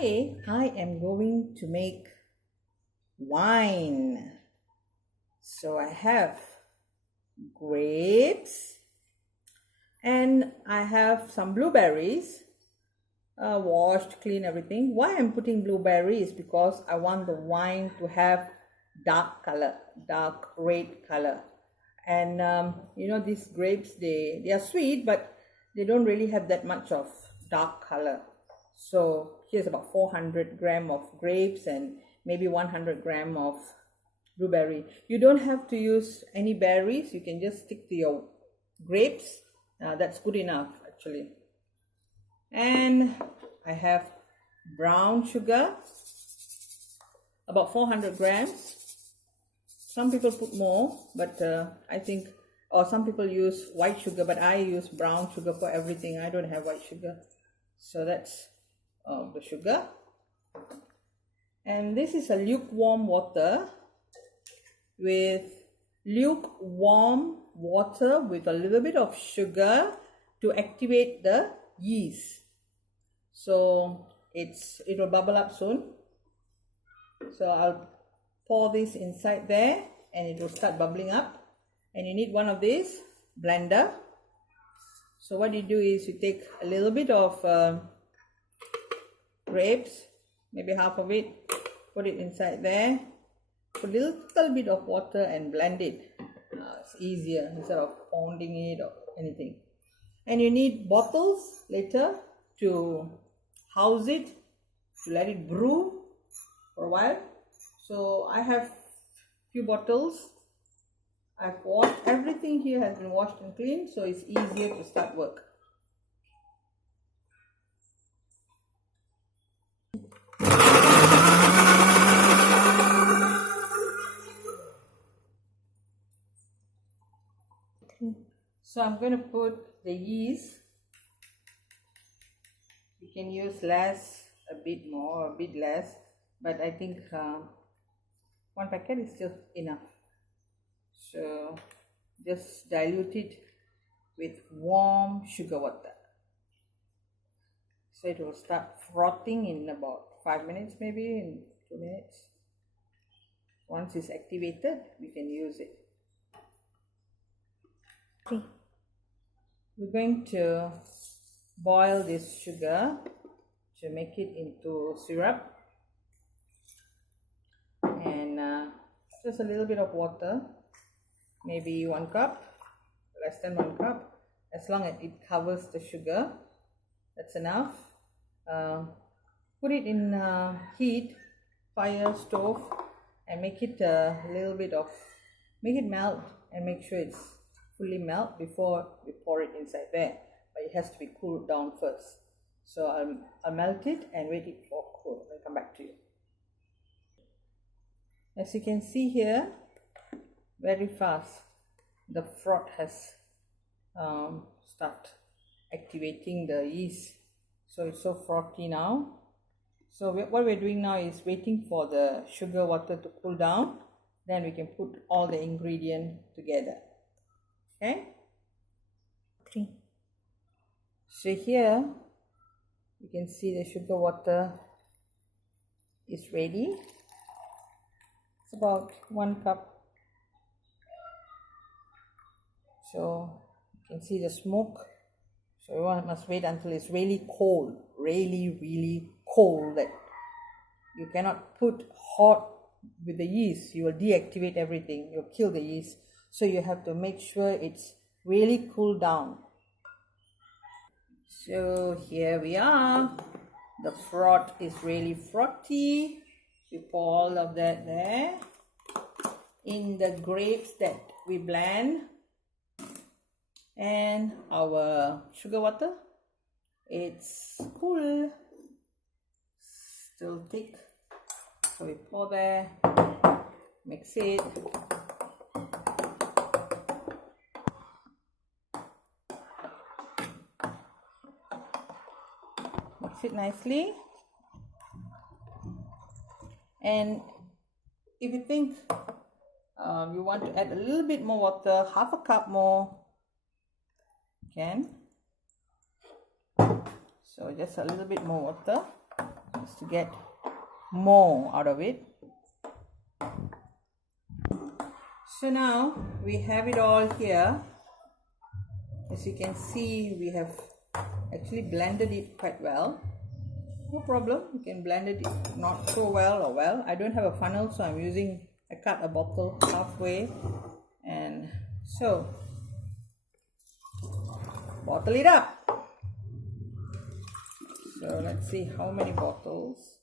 Today I am going to make wine. So I have grapes and I have some blueberries, washed, clean, everything. Why I'm putting blueberry is because I want the wine to have dark color, dark red color. And these grapes, they are sweet, but they don't really have that much of dark color. So here's about 400 gram of grapes and maybe 100 gram of blueberry. You don't have to use any berries. You can just stick to your grapes. That's good enough actually. And I have brown sugar, about 400 grams. Some people put more, but I think, or some people use white sugar, but I use brown sugar for everything. I don't have white sugar. So that's the sugar. And this is a lukewarm water with lukewarm water with a little bit of sugar to activate the yeast. So it will bubble up soon. So I'll pour this inside there and it will start bubbling up. And you need one of these blender. So what you do is you take a little bit of grapes, maybe half of it, put it inside there, put a little bit of water and blend it. It's easier instead of pounding it or anything. And you need bottles later to house it, to let it brew for a while. So I have few bottles. I've washed, everything here has been washed and cleaned, so it's easier to start work. So I'm going to put the yeast. You can use less, a bit more, a bit less, but I think one packet is just enough. So just dilute it with warm sugar water. So it will start frothing in about 5 minutes, maybe in 2 minutes. Once it's activated, we can use it. Okay. We're going to boil this sugar to make it into syrup. And just a little bit of water. Maybe 1 cup, less than 1 cup, as long as it covers the sugar. That's enough. Put it in heat, fire, stove, and make it make it melt and make sure it's fully melt before we pour it inside there. But it has to be cooled down first. So I'll melt it and wait it for cool. I'll come back to you. As you can see here, very fast the froth has start activating the yeast, so it's so frothy now. So what we're doing now is waiting for the sugar water to cool down, then we can put all the ingredients together. Okay, so here you can see the sugar water is ready. It's about 1 cup. So you can see the smoke. So you must wait until it's really cold, really cold, that you cannot put hot with the yeast. You will deactivate everything. You'll kill the yeast. So you have to make sure it's really cooled down. So here we are. The froth is really frothy. We pour all of that there in the grapes that we blend. And our sugar water, it's cool, still thick, so we pour there, mix it, nicely. And if you think you want to add a little bit more water, half a cup more, can. So just a little bit more water. just to get more out of it. So now we have it all here. As you can see, we have actually blended it quite well. No problem, you can blend it not so well or well. I don't have a funnel, so I cut a bottle halfway, and so bottle it up. So let's see how many bottles.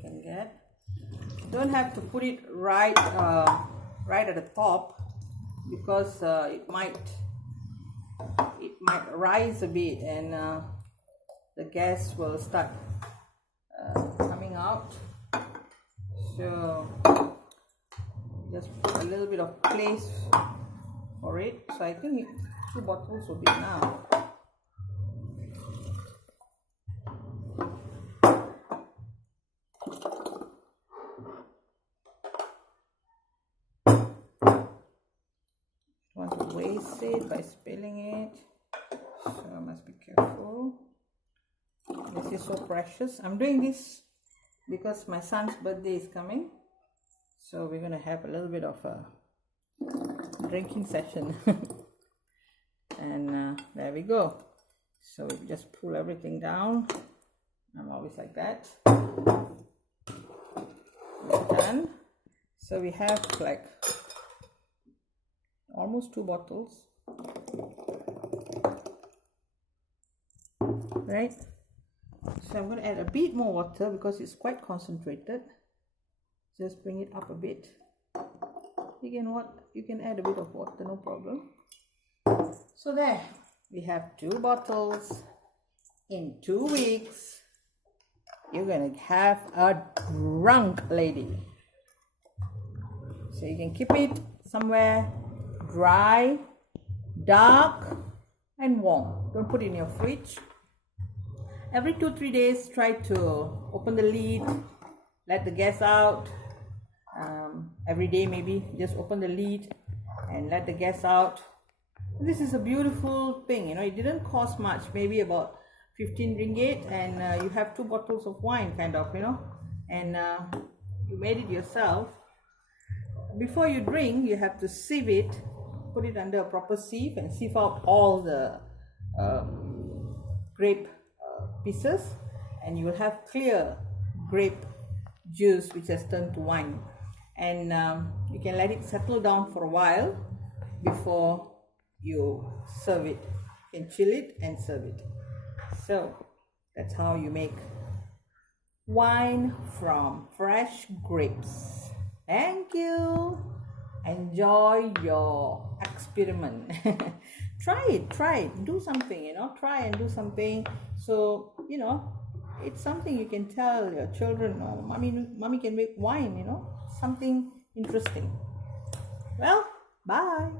Can get. Don't have to put it right at the top, because it might rise a bit, and the gas will start coming out. So just put a little bit of place for it. So I think 2 bottles will be enough. Don't want to waste it by spilling it, so I must be careful. This is so precious. I'm doing this because my son's birthday is coming, so we're gonna have a little bit of a drinking session. And there we go. So we just pull everything down. I'm always like that. We're done. So we have like almost 2 bottles, right? So I'm going to add a bit more water because it's quite concentrated. Just bring it up a bit. You can add a bit of water, no problem. So there, we have 2 bottles. In 2 weeks, you're going to have a drunk lady. So you can keep it somewhere dry, dark, and warm. Don't put it in your fridge. Every 2-3 days, try to open the lid, let the gas out. Every day maybe, just open the lid and let the gas out. This is a beautiful thing, you know. It didn't cost much, maybe about 15 ringgit, and you have 2 bottles of wine, kind of, you know, and you made it yourself. Before you drink, you have to sieve it, put it under a proper sieve, and sieve out all the grape pieces, and you will have clear grape juice which has turned to wine. And you can let it settle down for a while before you serve it. You can chill it and serve it. So that's how you make wine from fresh grapes. Thank you. Enjoy your experiment. Try it, do something, you know, try and do something. So, you know, it's something you can tell your children, oh, mommy can make wine, you know, something interesting. Well, bye.